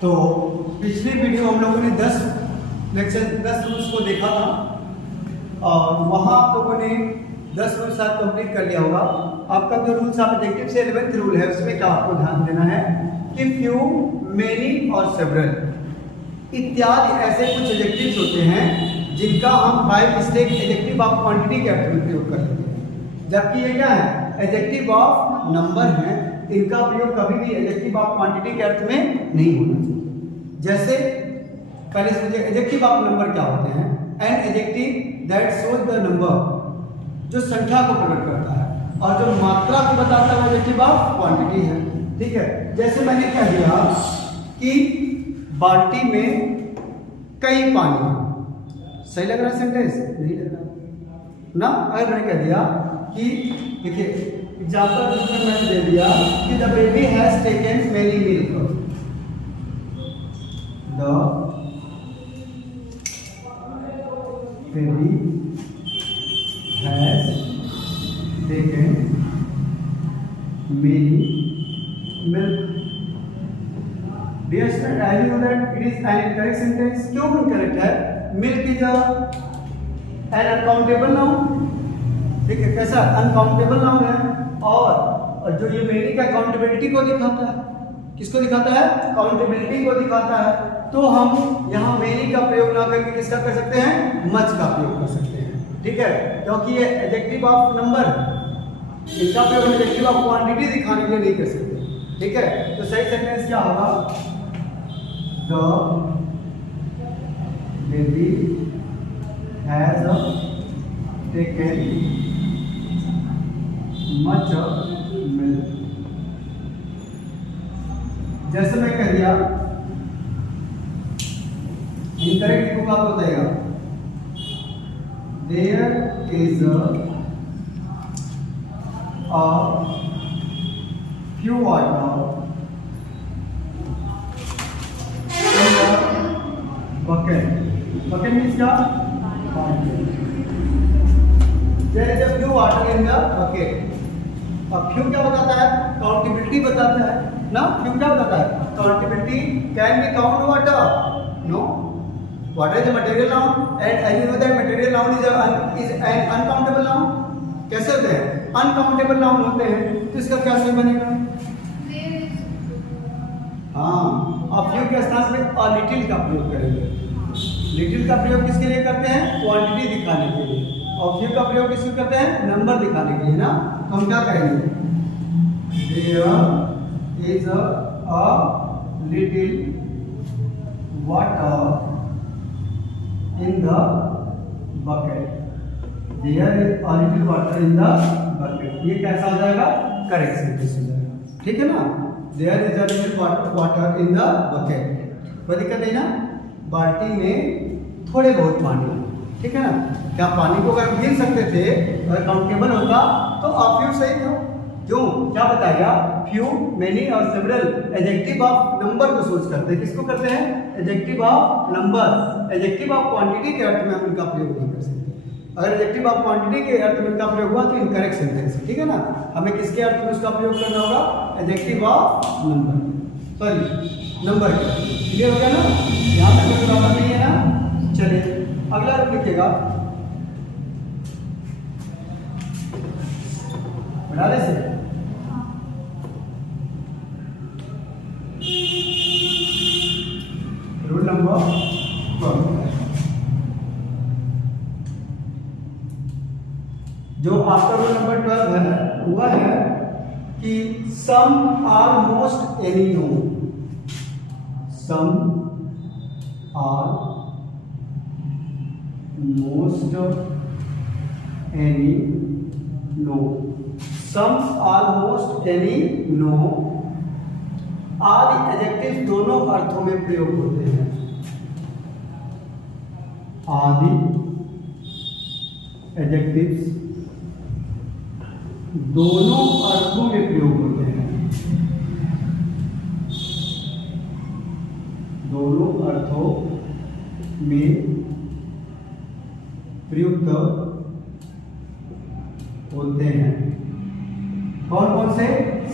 तो पिछली वीडियो हम लोगों ने 10 रूल्स को देखा था और वहाँ आप लोगों ने 10 रूल्स आप कंप्लीट कर लिया होगा। आपका जो रूल्स आप एडजेक्टिव से 11th रूल है उसमें क्या आपको ध्यान देना है कि फ्यू, मेनी और सेवरल इत्यादि ऐसे कुछ एडजेक्टिव्स होते हैं जिनका हम by mistake adjective of quantity के अर्थ में प्रयोग कर लेते हैं, जबकि ये क्या है एडजेक्टिव ऑफ नंबर है। इनका प्रयोग कभी भी एडजेक्टिव ऑफ क्वांटिटी के अर्थ में नहीं होना चाहिए। जैसे पहले समझिए एडजेक्टिव ऑफ नंबर क्या होते हैं। An adjective that shows the number, जो संख्या को प्रकट करता है, और जो मात्रा को बताता है एडजेक्टिव ऑफ क्वांटिटी है। ठीक है, जैसे मैंने कह दिया कि बाल्टी में कई पानी, सही लग रहा है सेंटेंस? नहीं लग रहा ना। अगर मैंने कह दिया कि देखिए एग्जाम्पल मैंने दे दिया कि the baby has taken many milk, the baby has taken many milk. Dear student, I know that it is an incorrect sentence. क्यों incorrect है? Milk is an uncountable noun. ठीक है, कैसा अनकाउंटेबल नाउन है। और जो ये मेनी का अकाउंटेबिलिटी को दिखाता है, किसको दिखाता है? अकाउंटेबिलिटी को दिखाता है। तो हम यहाँ मेनी का प्रयोग ना करके किसका कर सकते हैं? मच का प्रयोग कर सकते हैं। ठीक है, क्योंकि ये एडजेक्टिव ऑफ नंबर, इनका प्रयोग एडजेक्टिव ऑफ क्वांटिटी दिखाने के लिए नहीं कर सकते। ठीक है, तो सही सेंटेंस क्या होगा? The baby has taken much milk। जैसे मैं कह दिया इनकरेक्ट को क्या बताएगा? There is a few water bucket। bucket means क्या? there is a few water in the bucket। अब few क्या बताता है? काउंटेबिलिटी बताता है ना। few क्या बताता है? Accountability. can we count water? no। water is a material noun and as you know that material noun is an uncountable noun। कैसे होते हैं? अनकाउंटेबल नाउन होते हैं, तो इसका क्या सही बनेगा? हाँ, अब फ्यू के स्थान पे अ लिटिल का प्रयोग करेंगे। लिटिल का प्रयोग किसके लिए करते हैं? क्वांटिटी दिखाने के लिए। और फ्यू का प्रयोग किसके करते हैं? नंबर दिखाने के लिए ना। तो हम क्या करेंगे? There is a little water in the bucket। There is a little water in the bucket। ये कैसा हो जाएगा? करेक्ट सेंटेंस हो जाएगा। ठीक है ना। There is a little water in the bucket। कोई दिक्कत नहीं ना। बाल्टी में थोड़े बहुत पानी। ठीक है ना। क्या पानी को अगर गिन सकते थे, अगर काउंटेबल होता तो आप फ्यू सही था। क्यों? क्या बताएगा? फ्यू, मेनी और सेवरल एडजेक्टिव ऑफ नंबर को सोच करते हैं। किसको करते हैं? Adjective of number. Adjective of quantity के अर्थ में हम इनका प्रयोग नहीं कर सकते। अगर एडजेक्टिव ऑफ क्वांटिटी के अर्थ में इनका प्रयोग हुआ तो इनकरेक्ट सेंटेंस है। ठीक है ना। हमें किसके अर्थ में उसका प्रयोग करना होगा? Adjective of number, sorry number. Clear हो गया ना? यहाँ तक कोई प्रॉब्लम नहीं है ना। चलिए अगला रूल लिखिएगा। बना दे से रूल नंबर 12। जो आपका रूल नंबर 12 है वह है कि some are most any no. Some are most any no. Some are most any no आदि एडजेक्टिव दोनों अर्थों में प्रयोग होते हैं। आदि एडजेक्टिव्स दोनों अर्थों में प्रयोग होते हैं। दोनों अर्थों में प्रयुक्त होते हैं। कौन कौन से?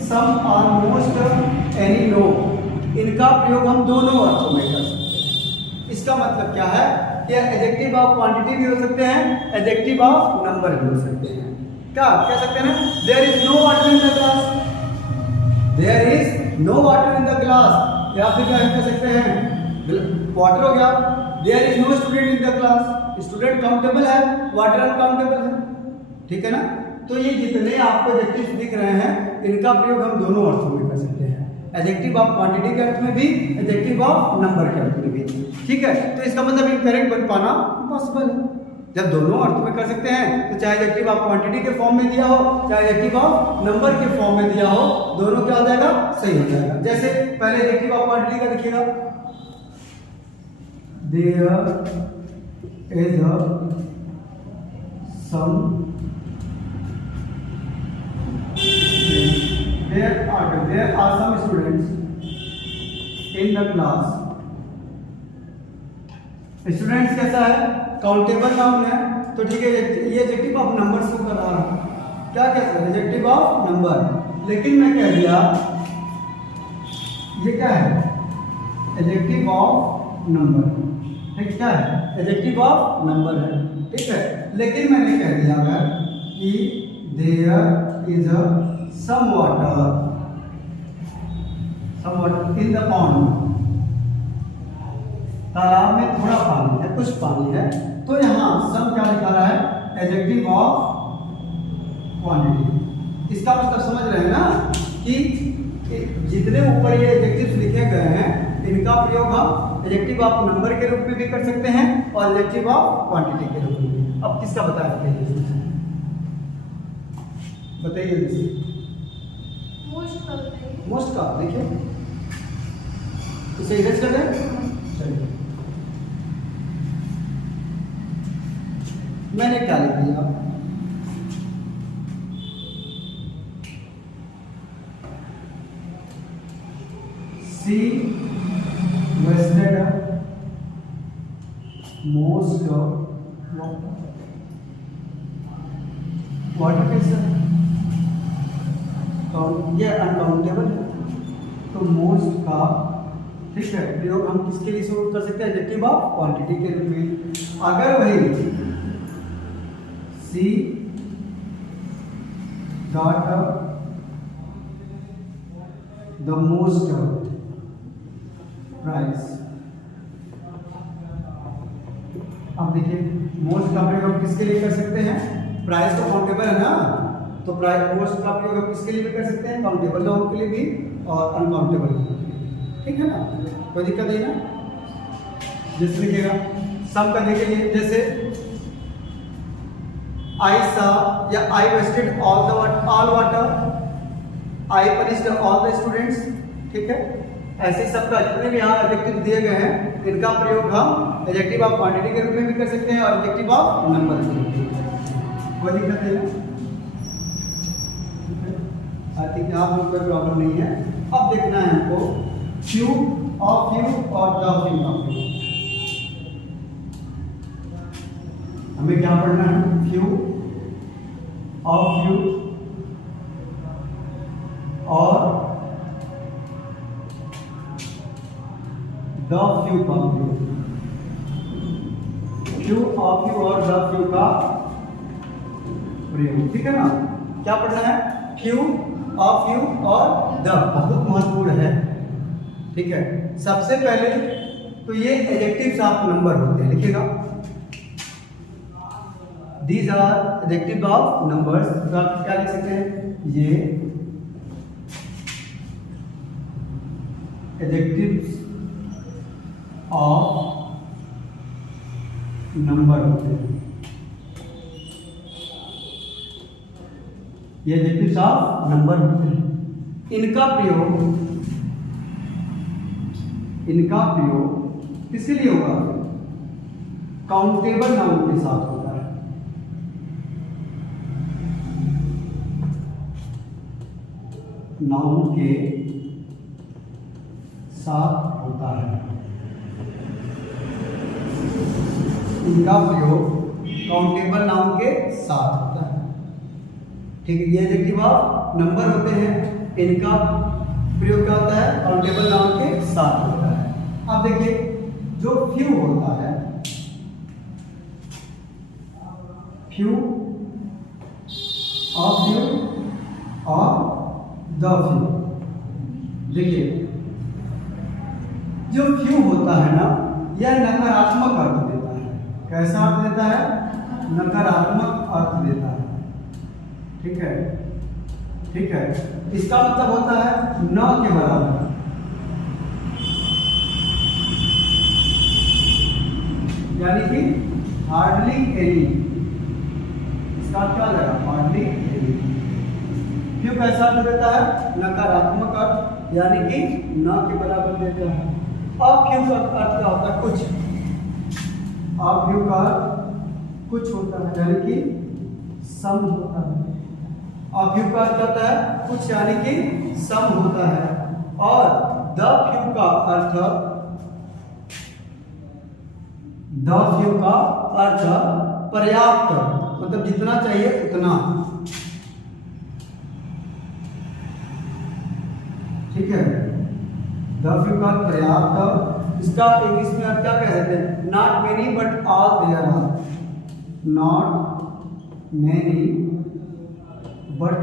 सम, ऑलमोस्ट, एनी, नो। इन इनका प्रयोग हम दोनों अर्थों में कर सकते हैं। इसका मतलब क्या है कि एडजेक्टिव ऑफ क्वांटिटी भी हो सकते हैं, एडजेक्टिव ऑफ नंबर भी हो सकते हैं। क्या कह सकते हैं ना, there is no water in the glass, there is no water in the glass, या फिर क्या कह सकते हैं, वाटर हो गया, there is no student in the class, student countable है, वाटर अनकाउंटेबल है, ठीक है ना। तो ये जितने आपको एडजेक्टिव दिख रहे हैं इनका प्रयोग हम दोनों अर्थों में कर सकते हैं, एडजेक्टिव ऑफ क्वांटिटी के अर्थ में भी, एडजेक्टिव ऑफ नंबर के अर्थ में भी, ठीक है। तो इसका मतलब इनकरेक्ट बन पाना इम्पॉसिबल है। जब दोनों अर्थ में कर सकते हैं तो चाहे एडजेक्टिव ऑफ क्वांटिटी के फॉर्म में दिया हो चाहे एडजेक्टिव ऑफ नंबर के फॉर्म में दिया हो, दोनों क्या हो जाएगा, सही हो जाएगा। जैसे पहले एडजेक्टिव ऑफ क्वांटिटी का देखिएगा, there is a some, there are some students in the class। Students कैसा है, काउंटेबल नाउन है, तो ठीक है ये एडजेक्टिव ऑफ नंबर से कर रहा है, क्या कहते हैं, एडजेक्टिव ऑफ नंबर। लेकिन मैं कह दिया ये क्या है, एडजेक्टिव ऑफ नंबर, ठीक, क्या है, एडजेक्टिव ऑफ नंबर है, ठीक है। लेकिन मैंने कह दिया अगर कि there is a some water in the pond, तालाब में थोड़ा पानी है, कुछ पानी है, तो यहाँ सम क्या लिखा रहा है, एडजेक्टिव ऑफ क्वांटिटी। इसका मतलब समझ रहे हैं ना कि जितने ऊपर ये एडजेक्टिव्स लिखे गए हैं इनका प्रयोग हम एडजेक्टिव ऑफ नंबर के रूप में भी कर सकते हैं और एडजेक्टिव ऑफ क्वांटिटी के रूप में भी। अब किसका बताया, बताइए, मोस्ट का देखिए, इसे इरेज कर दें, चलिए मैंने क्या लिख दिया, सी वेस्टेड मोस्ट वाटर कैसा, ये अनकाउंटेबल है, तो मोस्ट का, ठीक है, प्रयोग हम किसके लिए शुरू कर सकते हैं, एडजेक्टिव ऑफ क्वांटिटी के रूप में। अगर वही सी गॉट द मोस्ट प्राइस, अब देखिए मोस्ट का प्रयोग हम किसके लिए कर सकते हैं, प्राइस तो काउंटेबल है ना, तो प्राइस मोस्ट का प्रयोग हम किसके लिए भी कर सकते हैं, काउंटेबल नाउन के लिए भी और अनकाउंटेबल नाउन के लिए, ठीक है ना, कोई दिक्कत नहीं ना। जैसे लिखिएगा सम का देखिए, जैसे आई सा या I wasted all water, I punished all the students, ठीक है। ऐसे सबका जितने भी यहाँ एडजेक्टिव दिए गए हैं इनका प्रयोग हम एडजेक्टिव ऑफ क्वांटिटी के रूप में भी कर सकते हैं और एडजेक्टिव ऑफ नंबर के रूप में। कोई दिक्कत नहीं है, आई थिंक यहाँ पर कोई प्रॉब्लम नहीं है। अब देखना है हमको फ्यू, ऑफ फ्यू और द फ्यू ऑफ फ्यू। हमें क्या पढ़ना है, फ्यू, ऑफ फ्यू और द फ्यू का प्रयोग, फ्यू, ऑफ फ्यू और द फ्यू का प्रयोग, ठीक है ना। क्या पढ़ना है, फ्यू, ऑफ फ्यू और द, बहुत महत्वपूर्ण है, ठीक है। सबसे पहले तो ये एडजेक्टिव्स ऑफ नंबर होते हैं, लिखिएगा these are adjective of numbers. तो आप क्या लिख सकते हैं, ये एडजेक्टिव्स ऑफ नंबर होते हैं, ये एडजेक्टिव्स ऑफ नंबर होते हैं। इनका प्रयोग किसके लिए होगा, काउंटेबल नाउन के साथ होता है, नाउन के साथ होता है। इनका प्रयोग काउंटेबल नाउन के साथ होता है, ठीक है। ये एडजेक्टिव ऑफ नंबर होते हैं, इनका प्रयोग क्या होता है? काउंटेबल नाउन के साथ होता है। अब देखिए जो फ्यू होता है, फ्यू, अ फ्यू और द फ्यू। देखिए जो फ्यू होता है ना, यह नकारात्मक अर्थ देता है। कैसा अर्थ देता है? नकारात्मक अर्थ देता है। ठीक है, ठीक है। इसका मतलब होता है न के बराबर, यानी कि हार्डली एनी। इसका क्या लगा? Hardly any. क्यों कैसा अर्थ देता है? नकारात्मक अर्थ, यानी कि न के बराबर देता है। अफ्यू का अर्थ क्या होता है? कुछ। अफ्यू का अर्थ कुछ होता है, यानी कि सम होता है। अफ्यू का अर्थ होता है कुछ, यानी कि सम होता है। और द फ्यू का अर्थ, द फ्यू का अर्थ पर्याप्त, मतलब जितना चाहिए उतना। ठीक है, द फ्यू का पर्याप्त। इसका इंग्लिश में आप क्या कह सकते हैं? Not many but all there are. Not many but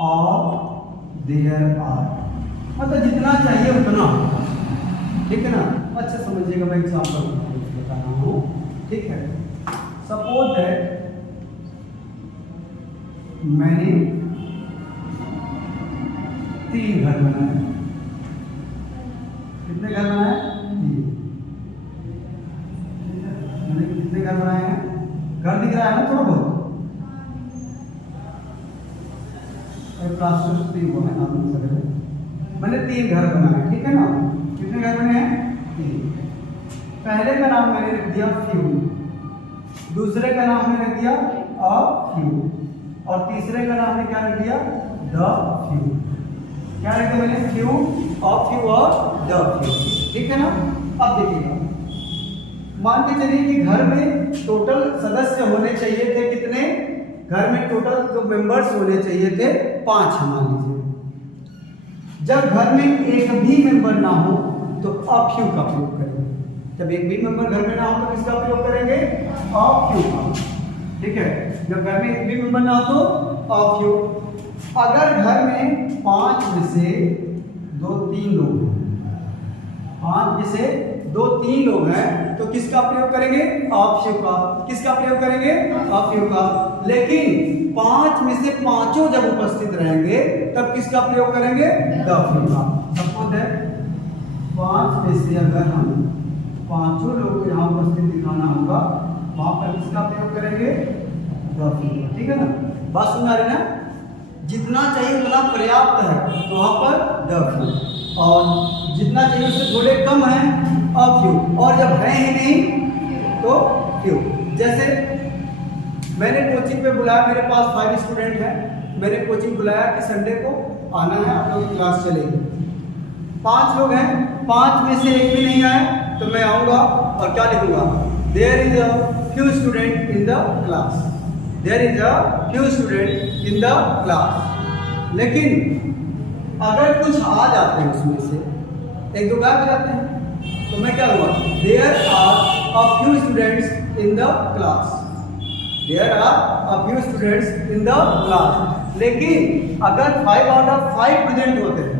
all there are, मतलब जितना चाहिए उतना। ठीक है ना? अच्छा समझिएगा, मैं एग्जाम्पल बता रहा हूँ। ठीक है, सपोज दैट मैंने 3 घर बनाए। कितने घर बनाए? 3। मैंने कितने घर बनाए हैं? घर दिख रहा है ना थोड़ा बहुत? प्लास्टर 3 वो है ना, मैंने 3 घर बनाए। ठीक है ना? कितने घर बने हैं? 3। पहले का नाम मैंने रख दिया फ्यू, दूसरे का नाम मैंने रख दिया अ फ्यू, और तीसरे का नाम मैंने क्या रख दिया? The few. क्या रख दिया मैंने? फ्यू, अ फ्यू और द फ्यू। ठीक है ना? अब देखिएगा, मान के चलिए कि घर में टोटल सदस्य होने चाहिए थे कितने? घर में टोटल जो मेंबर्स होने चाहिए थे 5, मान लीजिए। जब घर में एक भी मेंबर ना हो तो अफ्यू का प्रयोग करेंगे। जब एक भी मेंबर घर में ना हो तो किसका प्रयोग करेंगे? अफ्यू का। ठीक है, जब घर में एक भी मेंबर ना हो तो अफ्यू। अगर घर में 5 में से 2-3 लोग हैं, 5 में से 2-3 लोग हैं, तो किसका प्रयोग करेंगे? अफ्यू का। किसका प्रयोग करेंगे? अफ्यू का। लेकिन 5 में से 5 जब उपस्थित रहेंगे तब किसका प्रयोग करेंगे? द फ्यू का। सपोज है 5 में से अगर हम 5 लोग यहाँ उपस्थित दिखाना होगा, वहां पर किसका प्रयोग करेंगे? द फ्यू का। ठीक है ना? बात सुन आ रही ना? जितना चाहिए उतना पर्याप्त है तो वहां पर द फ्यू, और जितना चाहिए उससे थोड़े कम है अफ्यू, और जब है ही नहीं तो फ्यू। जैसे मैंने कोचिंग पे बुलाया, मेरे पास 5 स्टूडेंट हैं, मैंने कोचिंग बुलाया कि संडे को आना है, आप लोग की क्लास चलेगी। 5 लोग हैं, 5 में से एक भी नहीं आए तो मैं आऊँगा और क्या लिखूँगा? There is a few student in the class. There is a few student in the class. लेकिन अगर कुछ आ जाते हैं उसमें से, 1-2 गायब हो जाते हैं, तो मैं क्या लूँगा? There are a few students in the class. There are a few students in the class। लेकिन अगर 5 out of 5 प्रेजेंट होते हैं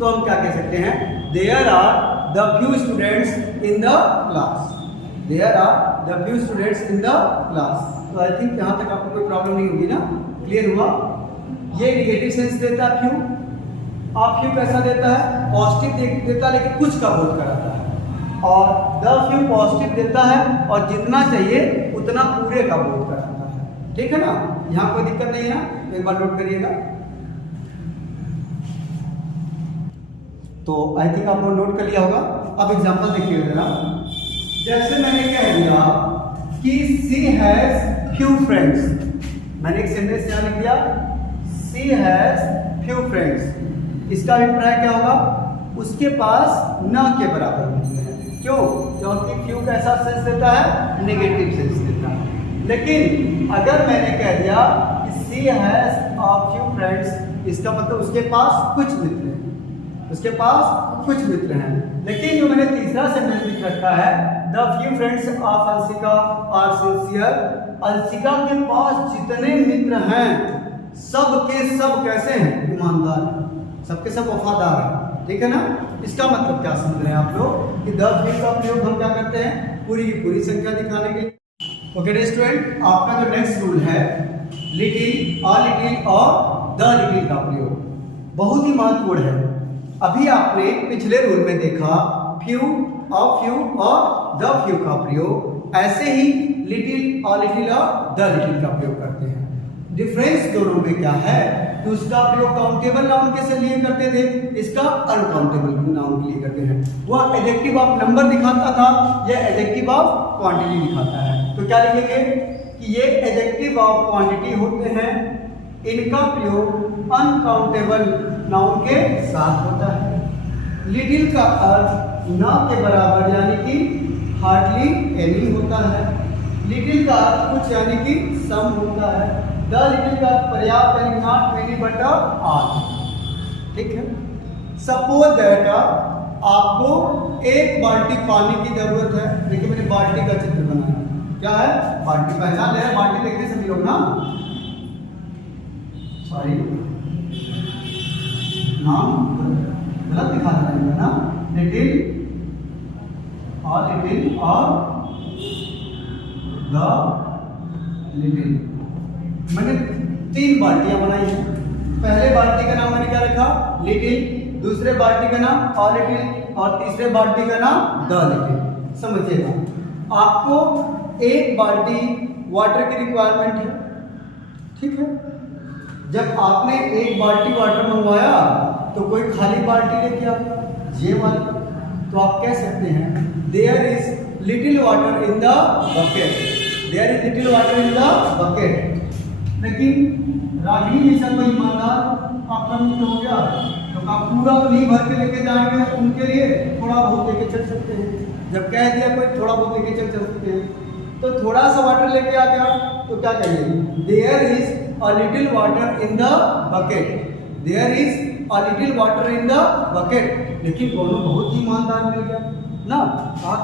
तो हम क्या कह सकते हैं? There are the few students in the class। There are the few students in the class। तो आई थिंक यहाँ तक आपको कोई प्रॉब्लम नहीं होगी ना? क्लियर हुआ? ये नेगेटिव सेंस देता है फ्यू। आप फ्यू कैसा देता है? पॉजिटिव देता है, लेकिन कुछ का बोध कराता है। और द फ्यू पॉजिटिव देता है और जितना चाहिए उतना पूरे का बोध कराता है। ठीक है ना? यहाँ कोई दिक्कत नहीं है ना? एक बार नोट करिएगा। तो आई थिंक आप लोग नोट कर लिया होगा। अब एग्जांपल देखिए जरा। जैसे मैंने कह दिया कि सी हैज फ्यू फ्रेंड्स, मैंने एक सेंटेंस यहाँ लिख दिया, सी हैज फ्यू फ्रेंड्स। इसका अभिप्राय क्या होगा? उसके पास न के बराबर होते हैं। क्यों? क्योंकि फ्यू कैसा सेंस देता है? नेगेटिव सेंस देता है। लेकिन अगर मैंने कह दिया कि सी हैज अ फ्यू फ्रेंड्स, इसका मतलब उसके पास कुछ मित्र उसके पास कुछ मित्र हैं। लेकिन जो मैंने तीसरा सेंटेंस लिख रखा है, the few friends of Anshika are sincere, Anshika के पास जितने मित्र हैं सब के सब कैसे हैं, ईमानदार, सबके सब वफादार हैं। ठीक है ना। इसका मतलब क्या समझ रहे हैं आप लोग कि द फ्यू का प्रयोग हम क्या करते हैं, पूरी की पूरी संख्या दिखाने के लिए। ओके स्टूडेंट, आपका जो नेक्स्ट रूल है लिटिल, अ लिटिल और द लिटिल का प्रयोग बहुत ही महत्वपूर्ण है। अभी आपने पिछले रूल में देखा फ्यू, अ फ्यू और द फ्यू का प्रयोग, ऐसे ही लिटिल, अ लिटिल और द लिटिल का प्रयोग करते हैं। डिफरेंस दोनों में क्या है कि उसका प्रयोग काउंटेबल नाउन के लिए करते थे, इसका अनकाउंटेबल नाउन के लिए करते हैं। वह एडजेक्टिव ऑफ नंबर दिखाता था, यह एडजेक्टिव ऑफ क्वांटिटी दिखाता है। तो क्या लिखेंगे कि ये एडजेक्टिव ऑफ क्वांटिटी होते हैं, इनका प्रयोग अनकाउंटेबल नाउन के साथ होता है। लिटिल का अर्थ न के बराबर यानी कि हार्डली एनी होता है। लिटिल का अर्थ कुछ यानी कि सम होता है। द लिटिल का अर्थ पर्याप्त यानी नॉट मेनी बट ऑल। ठीक है। सपोज दैट आपको एक बाल्टी पानी की जरूरत है। देखिए मैंने बाल्टी का चित्र बनाया, क्या है, बाल्टी, पहचान ले रहे हैं बाल्टी, देखिए सभी लोग ना, सॉरी नाम गलत दिखा रहा है ना, लिटिल और द लिटिल। मैंने 3 बाल्टियां बनाई हैं। पहले बाल्टी का नाम मैंने क्या रखा, लिटिल, दूसरे बाल्टी का नाम अ लिटिल और तीसरे बाल्टी का नाम द लिटिल। समझिएगा, आपको एक बाल्टी वाटर की रिक्वायरमेंट है। ठीक है। जब आपने एक बाल्टी वाटर मंगवाया तो कोई खाली बाल्टी लेके आया, ये वाली, तो आप कह सकते हैं there is little water in the bucket, there is little water in the bucket. लेकिन रागिनी जैसा कोई ईमानदार आपका मित्र हो गया तो आप पूरा तो नहीं भर के लेके जाएंगे, उनके लिए थोड़ा बहुत लेके चल सकते हैं। जब कह दिया कोई थोड़ा बहुत लेके चल सकते हैं, तो थोड़ा सा वाटर लेके आ गया तो क्या कहिए, there is a little water in the bucket, there is a little water in the bucket. लेकिन दोनों बहुत ही ईमानदार मिल गया ना। आप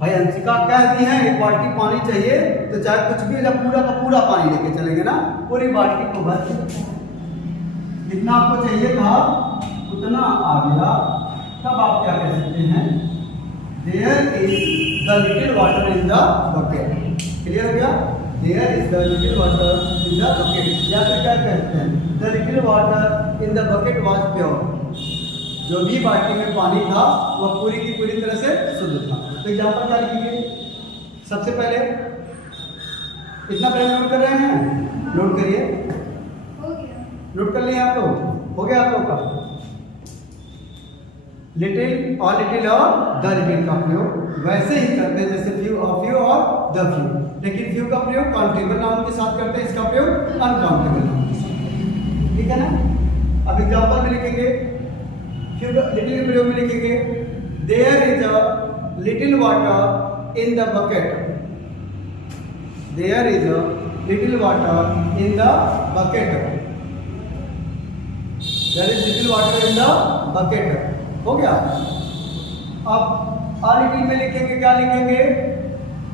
भाई अंशिका कहती हैं एक बाल्टी पानी चाहिए, तो चाहे कुछ भी, जब पूरा का पूरा पानी लेके चलेंगे ना, पूरी बाल्टी को भर के जितना आपको चाहिए था उतना आ गया, तब आप क्या कह सकते हैं, there is the little water in the bucket. Clear हो गया, there is the little water in the bucket. या फिर क्या कहते हैं, the little water in the bucket was pure, जो भी बाल्टी में पानी था वह पूरी की पूरी तरह से शुद्ध था। तो एग्जाम्पल क्या लिखेंगे, सबसे पहले इतना पहले नोट कर रहे हैं, नोट करिए, नोट कर लिए आप लोग, हो गया आप लोग का। लिटिल और लिटिल और द लिटिल का प्रयोग वैसे ही करते हैं जैसे फ्यू और फ्यू और द फ्यू, लेकिन फ्यू का प्रयोग काउंटेबल नाउन के साथ करते हैं, इसका प्रयोग अनकाउंटेबल नाउन के साथ। ठीक है ना। अब एग्जाम्पल में लिखेंगे, फ्यू लिटिल के प्रयोग में लिखेंगे, there is a little water in the bucket, there is a little water in the bucket, there is little water in the bucket. हो गया। अब अ लिटिल में लिखेंगे, क्या लिखेंगे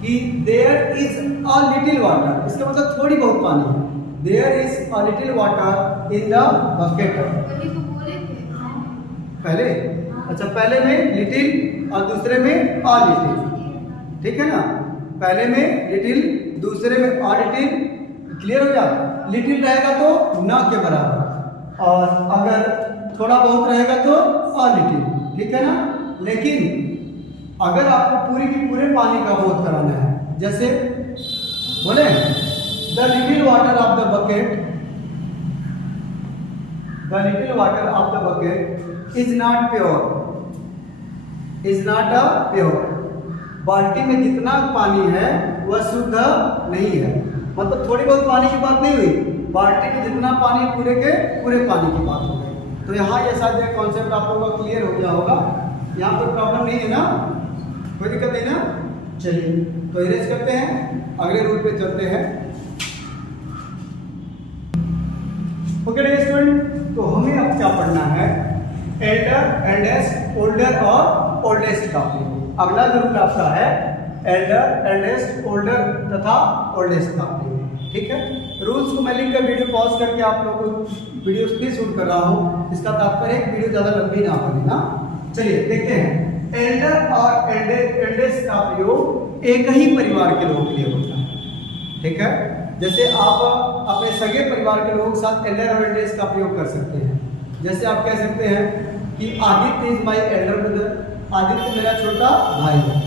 कि there is a little water, इसका मतलब थोड़ी बहुत पानी है, there is a little water in the bucket. पहले, अच्छा पहले में लिटिल और दूसरे में अ लिटिल, ठीक है ना, पहले में लिटिल दूसरे में अ लिटिल। क्लियर हो गया। लिटिल रहेगा तो न के बराबर, और अगर थोड़ा बहुत रहेगा तो अ लिटिल, ठीक है ना। लेकिन अगर आपको पूरी की पूरे पानी का बोध कराना है, जैसे बोले the little water of the bucket, the little water of the bucket is not pure, is not a pure, बाल्टी में जितना पानी है वह शुद्ध नहीं है। मतलब थोड़ी बहुत पानी की बात नहीं हुई, बाल्टी में जितना पानी पूरे के पूरे पानी की बात हो गई। तो यहाँ ये शायद ये कॉन्सेप्ट आप लोगों का क्लियर हो गया होगा, यहाँ कोई प्रॉब्लम नहीं है ना, कोई दिक्कत नहीं ना। चलिए तो इरेज करते हैं, अगले रूल पे चलते हैं। ओके स्टूडेंट, तो हमें अब क्या पढ़ना है एल्डर, एल्डेस्ट, ओल्डर और ओल्डेस्ट का प्रयोग। अगला जो रूल आपका है एल्डर, एल्डेस्ट, ओल्डर तथा ओल्डेस्ट का प्रयोग। ठीक है, रूल्स को मैं लिख कर वीडियो पॉज करके आप लोगों को वीडियो भी शूट कर रहा हूँ। इसका तात्पर्य है वीडियो ज़्यादा लंबी ना बने ना। चलिए देखते हैं, एल्डर और एल्डेस्ट का प्रयोग एक ही परिवार के लोगों के लिए होता है। ठीक है, जैसे आप अपने सगे परिवार के लोगों के साथ एल्डर और एल्डेस्ट का प्रयोग कर सकते हैं। जैसे आप कह सकते हैं कि Aditya is my elder brother, Aditya मेरा छोटा भाई है।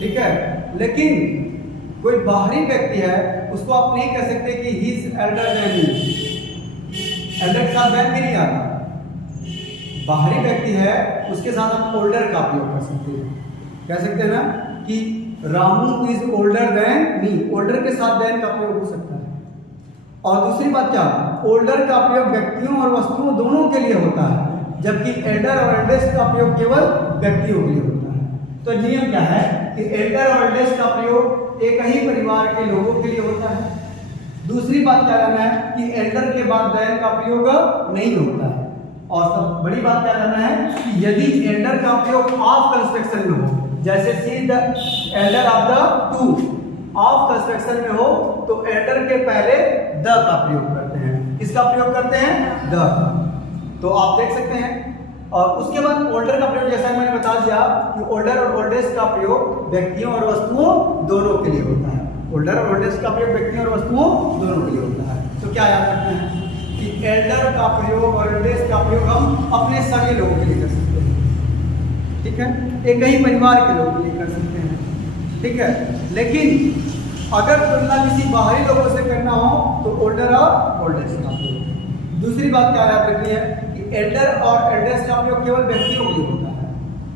ठीक है, लेकिन कोई बाहरी व्यक्ति है उसको आप नहीं कह सकते कि he is Elder than me. Elder के साथ देन भी नहीं आता। बाहरी व्यक्ति है उसके साथ आप ओल्डर का प्रयोग कर सकते हैं। कह सकते हैं ना कि Ramu is older than me, older के साथ देन का प्रयोग हो सकता है। और दूसरी बात क्या, ओल्डर का प्रयोग व्यक्तियों और वस्तुओं दोनों के लिए होता है, जबकि एल्डर और एल्डेस्ट का प्रयोग केवल व्यक्तियों के लिए होता है। तो नियम क्या है कि एल्डर और एल्डेस्ट का प्रयोग एक ही परिवार के लोगों के लिए होता है। दूसरी बात क्या करना है कि एल्डर के बाद देन का प्रयोग नहीं होता है। और सब बड़ी बात क्या करना है कि यदि एल्डर का प्रयोग ऑफ कंस्ट्रक्शन में हो, जैसे see the elder of the two of construction में हो, तो एल्डर के पहले द का प्रयोग करते हैं। किसका प्रयोग करते हैं? द। तो आप देख सकते हैं। और उसके बाद ओल्डर का प्रयोग, जैसा मैंने बता दिया कि ओल्डर और ओल्डेस्ट का प्रयोग व्यक्तियों और वस्तुओं दोनों के लिए होता है। ओल्डर और ओल्डेस्ट का प्रयोग व्यक्तियों और वस्तुओं दोनों के लिए होता है। तो क्या याद रखते हैं कि एल्डर का प्रयोग और ओल्डेस्ट का प्रयोग हम अपने सगे लोगों के लिए कर सकते हैं। ठीक है, एक ही परिवार के लोगों के लिए कर सकते हैं। ठीक है, लेकिन अगर तुलना किसी बाहरी लोगों से करना हो तो ओल्डर और ओल्डेस्ट का प्रयोग। दूसरी बात क्या याद रखनी है कि एल्डर और एल्डेस्ट का प्रयोग केवल व्यक्तियों के लिए होता है।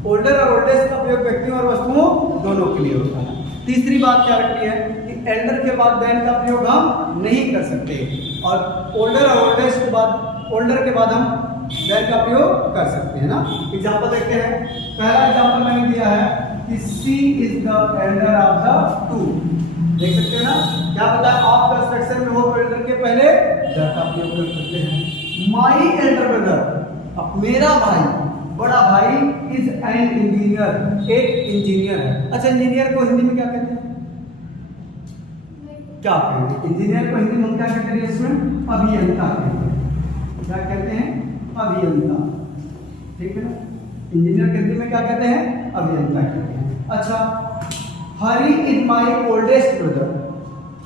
ओल्डर और ओल्डेस्ट का प्रयोग व्यक्तियों और वस्तुओं दोनों के लिए होता है। तीसरी बात क्या रखनी है कि एल्डर के बाद देन का प्रयोग हम नहीं कर सकते, और ओल्डर और ओल्डेस्ट के बाद, ओल्डर के बाद हम देन का प्रयोग कर सकते हैं ना। एग्जांपल देखते हैं। पहला एग्जांपल मैंने दिया है कि C is the elder of the two. देख सकते हैं ना, क्या बताया, ऑफ कंस्ट्रक्शन में हो तो एल्डर के पहले द का प्रयोग कर सकते हैं। माई एल्डर ब्रदर, अब मेरा भाई, बड़ा भाई इज एन इंजीनियर, एक इंजीनियर है। अच्छा, इंजीनियर को हिंदी में क्या कहते हैं? क्या कहते हैं इंजीनियर को हिंदी में? क्या कहते हैं इसमें? अभियंता कहते हैं। क्या कहते हैं? अभियंता। ठीक है ना, इंजीनियर के हिंदी में क्या कहते हैं? अभियंता कहते हैं। अच्छा, हरी इज माई ओल्डेस्ट ब्रदर,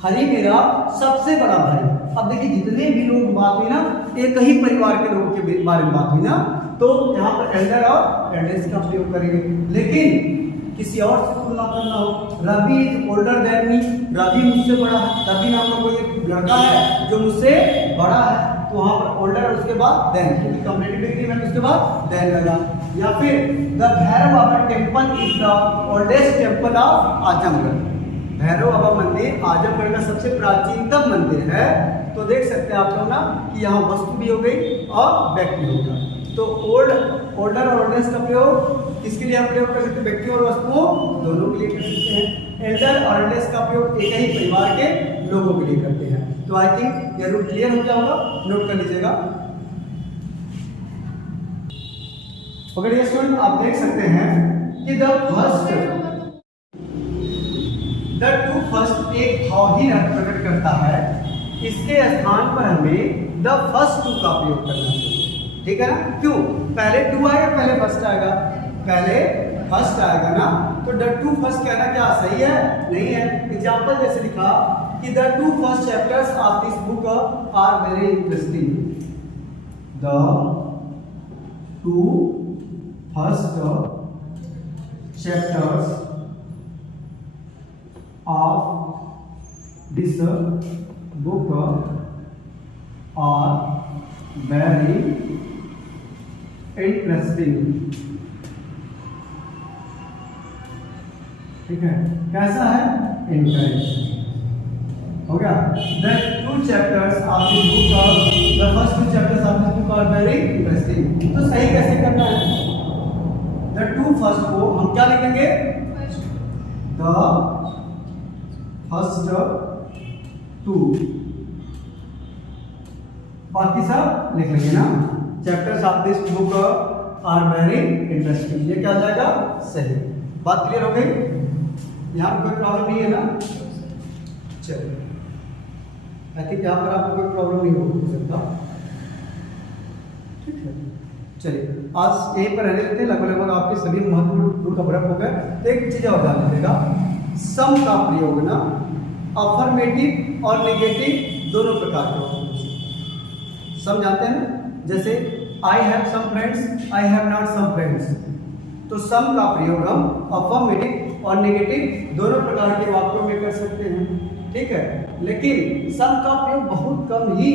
हरी मेरा सबसे बड़ा भाई। अब देखिए जितने भी लोग बात हुई ना, एक ही परिवार के लोगों के बारे में बात हुई ना, तो यहाँ पर एल्डर और एल्डेस्ट का प्रयोग करेंगे। लेकिन किसी और से तुलना करना हो, Ravi is older than me, Ravi मुझसे बड़ा है। रवि नाम का कोई लड़का है जो मुझसे बड़ा है, तो वहाँ पर ओल्डर उसके बाद देन, क्योंकि कंपैरेटिव डिग्री में उसके बाद देन लगा। या फिर the Bhairav Baba temple is the oldest temple of Azamgarh, Bhairav Baba मंदिर आजमगढ़ का सबसे प्राचीनतम मंदिर है। तो देख सकते हैं आप लोग ना कि यहाँ वस्तु भी हो गई और व्यक्ति हो गया। तो ओल्डर और ओल्डेस्ट का प्रयोग किसके लिए हम प्रयोग कर सकते हैं? व्यक्तियों और वस्तुओं दोनों के लिए कर सकते हैं। एल्डर और एल्डेस्ट का प्रयोग एक ही परिवार के लोगों के लिए करते हैं। तो आई थिंक यह रूल क्लियर हो जाएगा, नोट कर लीजिएगा। अगर ये स्टूडेंट आप देख सकते हैं कि द टू फर्स्ट एक भाव ही प्रकट करता है, इसके स्थान पर हमें द फर्स्ट टू का प्रयोग करना चाहिए। ठीक है ना, क्यों? पहले टू आएगा, पहले फर्स्ट आएगा, पहले फर्स्ट आएगा ना, तो द टू फर्स्ट कहना क्या सही है? नहीं है। एग्जाम्पल जैसे लिखा कि the two first chapters of this book are very interesting. The two first chapters of this book are very interesting. ठीक है, कैसा है? इंटरेस्टिंग हो गया। The two chapters of this book, the first two chapters of this book are very interesting. तो सही कैसे करना है? द टू फर्स्ट को हम क्या लिखेंगे? द फर्स्ट टू, बाकी सब लिख लेंगे ना। Chapters of this book are very interesting. ये क्या हो जाएगा? सही। बात क्लियर हो गई? यहाँ पर कोई प्रॉब्लम नहीं है ना? चलिए, आई थिंक यहाँ पर आपको कोई प्रॉब्लम नहीं हो सकता। ठीक है, चलिए आज यहीं पर रहने देते हैं। लगभग आपके सभी महत्वपूर्ण रूल कवर हो गए। तो एक चीज और ध्यान रखिएगा, सम का प्रयोग ना अफर्मेटिव और नेगेटिव दोनों प्रकार के होते हैं। सम जानते हैं ना? जैसे I have some friends, I have not some friends. तो सम का प्रयोग हम अफर्मेटिव और नेगेटिव दोनों प्रकार के वाक्यों में कर सकते हैं। ठीक है, लेकिन सम का प्रयोग बहुत कम ही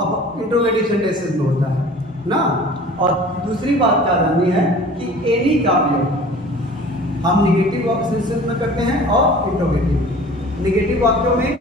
अब इंट्रोगेटिव सेंटेंसेस में होता है ना। और दूसरी बात क्या जाननी है कि एनी का प्रयोग हम निगेटिव सेंटेंसेस में करते हैं और इंट्रोगेटिव। निगेटिव वाक्यों में